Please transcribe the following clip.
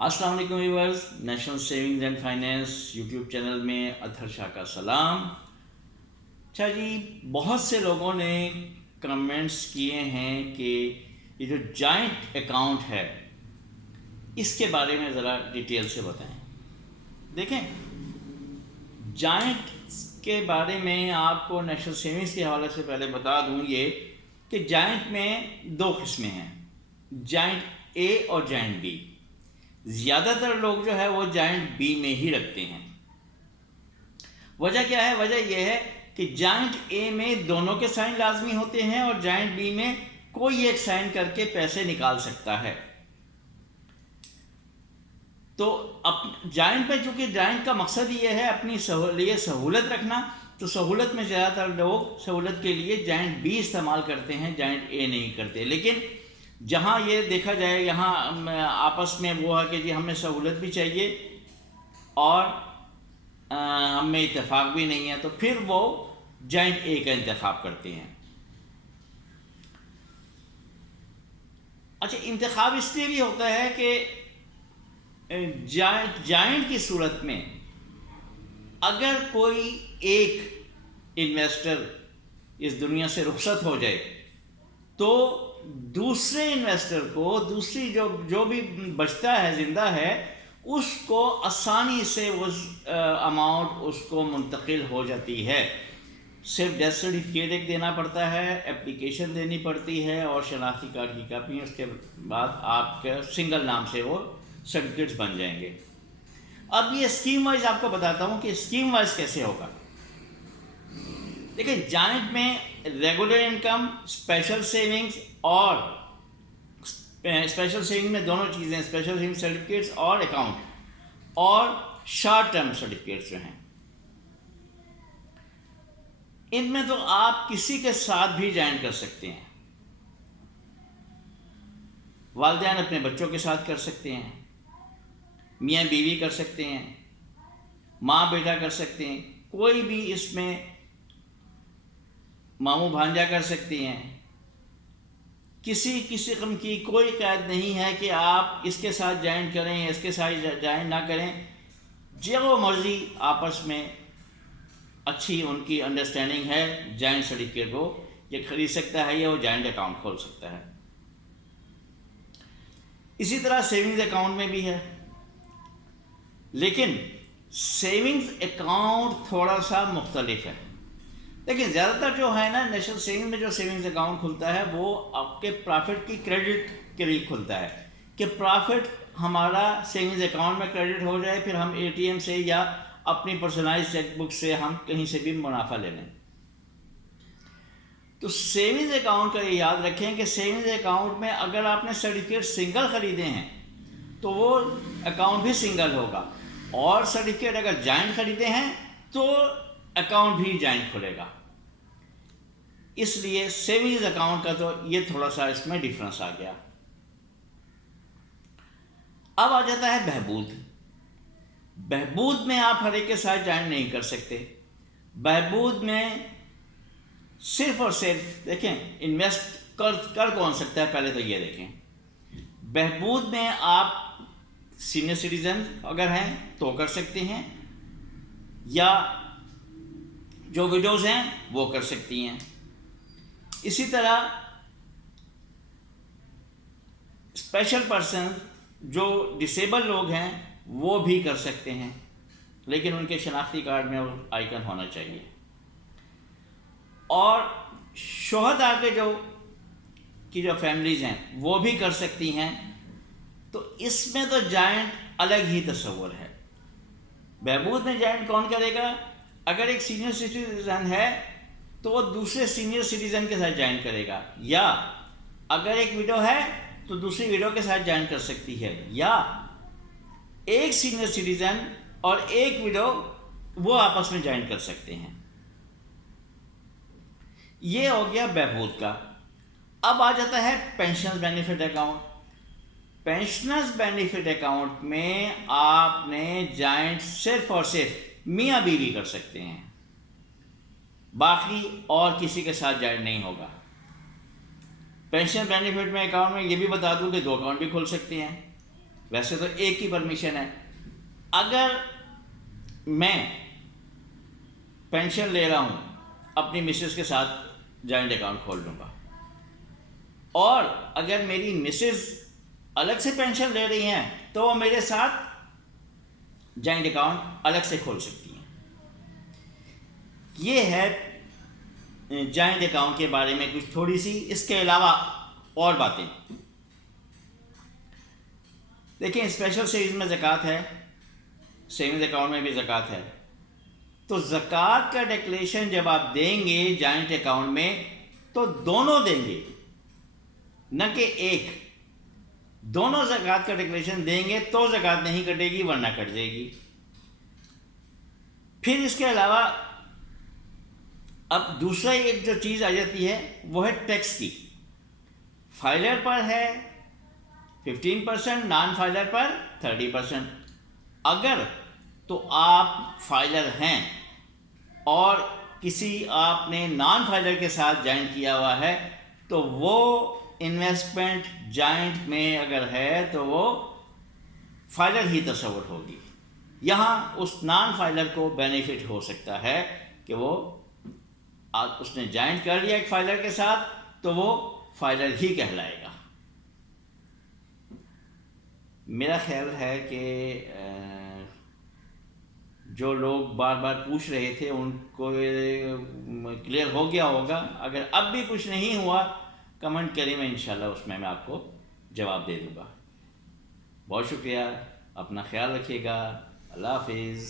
السلام علیکم viewers, national savings and finance YouTube channel میں اطہر شاہ کا سلام۔ اچھا جی، بہت سے لوگوں نے کمنٹس کیے ہیں کہ یہ جو جوائنٹ اکاؤنٹ ہے اس کے بارے میں ذرا ڈیٹیل سے بتائیں۔ دیکھیں، جوائنٹ کے بارے میں آپ کو نیشنل سیونگز کے حوالے سے پہلے بتا دوں یہ کہ جوائنٹ میں دو قسمیں ہیں، جوائنٹ اے اور جوائنٹ بی۔ زیادہ تر لوگ جو ہے وہ جوائنٹ بی میں ہی رکھتے ہیں۔ وجہ کیا ہے؟ وجہ یہ ہے کہ جوائنٹ اے میں دونوں کے سائن لازمی ہوتے ہیں اور جوائنٹ بی میں کوئی ایک سائن کر کے پیسے نکال سکتا ہے۔ تو جوائنٹ میں چونکہ جوائنٹ کا مقصد یہ ہے اپنی لیے سہولت رکھنا، تو سہولت میں زیادہ تر لوگ سہولت کے لیے جوائنٹ بی استعمال کرتے ہیں، جوائنٹ اے نہیں کرتے۔ لیکن جہاں یہ دیکھا جائے یہاں آپس میں وہ ہے کہ جی ہمیں سہولت بھی چاہیے اور ہم میں اتفاق بھی نہیں ہے، تو پھر وہ جوائنٹ اے کا انتخاب کرتے ہیں۔ اچھا، انتخاب اس لیے بھی ہوتا ہے کہ جوائنٹ کی صورت میں اگر کوئی ایک انویسٹر اس دنیا سے رخصت ہو جائے تو دوسرے انویسٹر کو دوسری جو بھی بچتا ہے، زندہ ہے، اس کو آسانی سے اس اماؤنٹ اس کو منتقل ہو جاتی ہے۔ صرف ڈیتھ سرٹیفکیٹ ایک دینا پڑتا ہے، اپلیکیشن دینی پڑتی ہے اور شناختی کارڈ کی کاپی، اس کے بعد آپ کے سنگل نام سے وہ سرٹیفکیٹس بن جائیں گے۔ اب یہ اسکیم وائز آپ کو بتاتا ہوں کہ اسکیم وائز کیسے ہوگا۔ دیکھیں، جوائنٹ میں ریگولر انکم، اسپیشل سیونگز اور اسپیشل سیونگ میں دونوں چیزیں، اسپیشل سیونگ سرٹیفکیٹس اور اکاؤنٹ، اور شارٹ ٹرم سرٹیفکیٹس جو ہیں، ان میں تو آپ کسی کے ساتھ بھی جوائن کر سکتے ہیں۔ والدین اپنے بچوں کے ساتھ کر سکتے ہیں، میاں بیوی کر سکتے ہیں، ماں بیٹا کر سکتے ہیں، کوئی بھی اس میں ماموں بھانجا کر سکتی ہیں۔ کسی قسم کی کوئی قید نہیں ہے کہ آپ اس کے ساتھ جوائن کریں یا اس کے ساتھ جوائن نہ کریں۔ جو مرضی آپس میں اچھی ان کی انڈرسٹینڈنگ ہے، جوائنٹ سرٹیفکیٹ کو یہ خرید سکتا ہے یا وہ جوائنٹ اکاؤنٹ کھول سکتا ہے۔ اسی طرح سیونگز اکاؤنٹ میں بھی ہے، لیکن سیونگز اکاؤنٹ تھوڑا سا مختلف ہے۔ لیکن زیادہ تر جو ہے نا، نیشنل سیونگ میں جو سیونگز اکاؤنٹ کھلتا ہے وہ آپ کے پرافٹ کی کریڈٹ کے لیے کھلتا ہے، کہ پرافٹ ہمارا سیونگز اکاؤنٹ میں کریڈٹ ہو جائے، پھر ہم اے ٹی ایم سے یا اپنی پرسنلائز چیک بک سے ہم کہیں سے بھی منافع لے لیں۔ تو سیونگز اکاؤنٹ کا یہ یاد رکھیں کہ سیونگز اکاؤنٹ میں اگر آپ نے سرٹیفکیٹ سنگل خریدے ہیں تو وہ اکاؤنٹ بھی سنگل ہوگا، اور سرٹیفکیٹ اگر جوائنٹ خریدے ہیں تو اکاؤنٹ بھی جوائنٹ کھلے گا۔ اس لیے سیونگز اکاؤنٹ کا تو یہ تھوڑا سا اس میں ڈفرنس آ گیا۔ اب آ جاتا ہے بہبود۔ بہبود میں آپ ہر ایک کے ساتھ جوائن نہیں کر سکتے۔ بہبود میں صرف اور صرف دیکھیں، انویسٹ کر کون سکتا ہے، پہلے تو یہ دیکھیں۔ بہبود میں آپ سینئر سٹیزن اگر ہیں تو کر سکتے ہیں، یا جو وڈوز ہیں وہ کر سکتی ہیں۔ اسی طرح اسپیشل پرسن جو ڈسیبل لوگ ہیں وہ بھی کر سکتے ہیں، لیکن ان کے شناختی کارڈ میں وہ آئیکن ہونا چاہیے۔ اور شہداء کے جو فیملیز ہیں وہ بھی کر سکتی ہیں۔ تو اس میں تو جوائنٹ الگ ہی تصور ہے۔ بہبود میں جوائنٹ کون کرے گا؟ اگر ایک سینئر سٹیزن ہے تو وہ دوسرے سینئر سٹیزن کے ساتھ جوائن کرے گا، یا اگر ایک وڈو ہے تو دوسری وڈو کے ساتھ جوائن کر سکتی ہے، یا ایک سینئر سٹیزن اور ایک وڈو وہ آپس میں جوائن کر سکتے ہیں۔ یہ ہو گیا بہبود کا۔ اب آ جاتا ہے pensions benefit account. Pensioners benefit account میں آپ نے جوائنٹ صرف اور صرف میاں بیوی کر سکتے ہیں، باقی اور کسی کے ساتھ جوائن نہیں ہوگا۔ پینشن بینیفٹ میں اکاؤنٹ میں یہ بھی بتا دوں کہ دو اکاؤنٹ بھی کھول سکتے ہیں۔ ویسے تو ایک کی پرمیشن ہے. اگر میں پینشن لے رہا ہوں اپنی مسز کے ساتھ جوائنٹ اکاؤنٹ کھول لوں گا, اور اگر میری مسز الگ سے پینشن لے رہی ہیں تو وہ میرے ساتھ جوائنٹ اکاؤنٹ الگ سے کھول سکتی ہیں. یہ ہے جوائنٹ اکاؤنٹ کے بارے میں کچھ تھوڑی سی. اس کے علاوہ اور باتیں دیکھیں, اسپیشل سیونگ میں زکوٰۃ ہے, سیونگز اکاؤنٹ میں بھی زکوٰۃ ہے. تو زکوٰۃ کا ڈکلیریشن جب آپ دیں گے جوائنٹ اکاؤنٹ میں تو دونوں دیں گے, نہ کہ ایک. دونوں زکوٰۃ کا ڈکلیریشن دیں گے تو زکوٰۃ نہیں کٹے گی, ورنہ کٹ جائے گی. پھر اس کے علاوہ اب دوسرا ایک جو چیز آ جاتی ہے وہ ہے ٹیکس کی. فائلر پر ہے 15%, نان فائلر پر 30%. اگر تو آپ فائلر ہیں اور کسی آپ نے نان فائلر کے ساتھ جوائن کیا ہوا ہے تو وہ انویسٹمنٹ جوائنٹ میں اگر ہے تو وہ فائلر ہی تصور ہوگی. یہاں اس نان فائلر کو بینیفٹ ہو سکتا ہے کہ وہ اس نے جوائنٹ کر لیا ایک فائلر کے ساتھ تو وہ فائلر ہی کہلائے گا. میرا خیال ہے کہ جو لوگ بار بار پوچھ رہے تھے ان کو کلیئر ہو گیا ہوگا. اگر اب بھی کچھ نہیں ہوا کمنٹ کریں, میں انشاءاللہ اس میں آپ کو جواب دے دوں گا. بہت شکریہ, اپنا خیال رکھیے گا. اللہ حافظ.